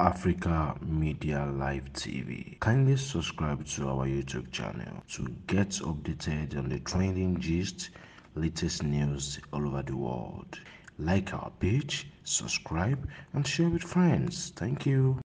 Africa Media Live TV. Kindly subscribe to our YouTube channel to get updated on the trending gist, latest news all over the world. Like our page, subscribe, and share with friends. Thank you.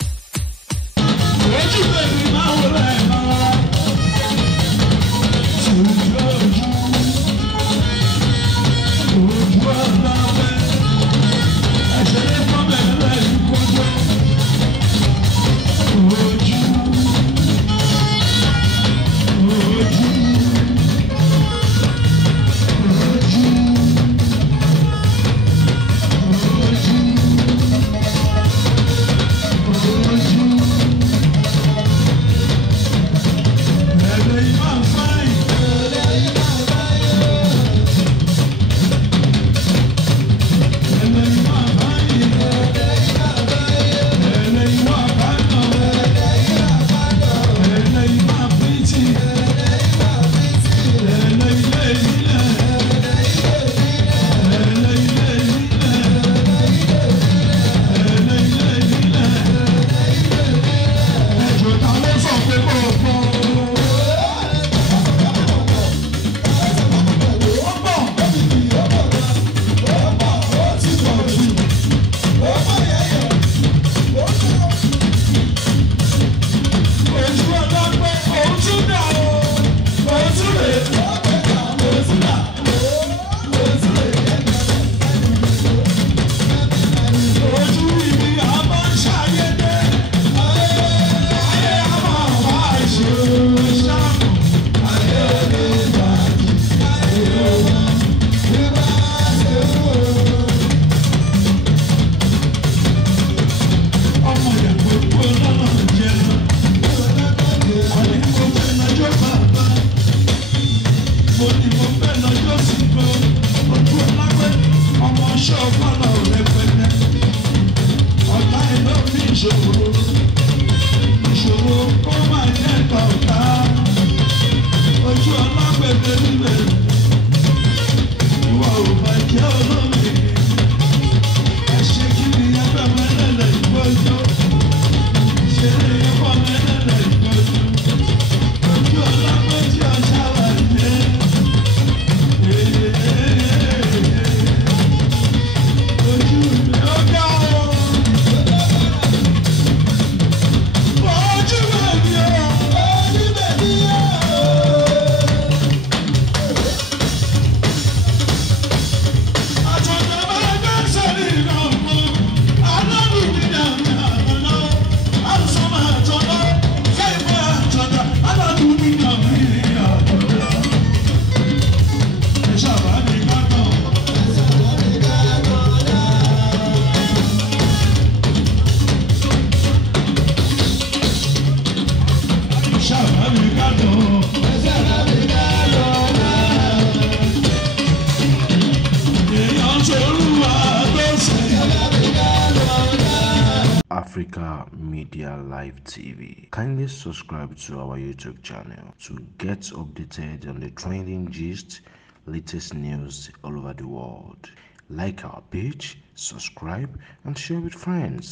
Africa Media Live TV. Kindly subscribe to our YouTube channel to get updated on the trending gist, latest news all over the world. Like our page, subscribe, and share with friends.